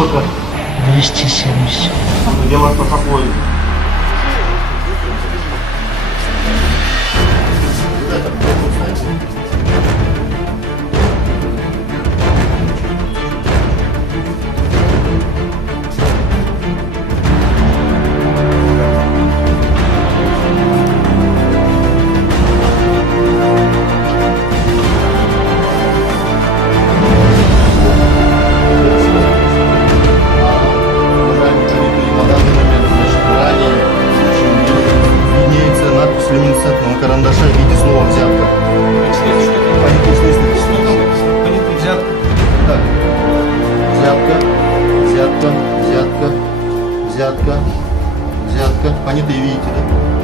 сколько? 270. Где вас посоплоили? Люминесцентного карандаша в виде слова взятка. Понятно, взятка. Так. Взятка, взятка, взятка, взятка, взятка. Понятые видите, да?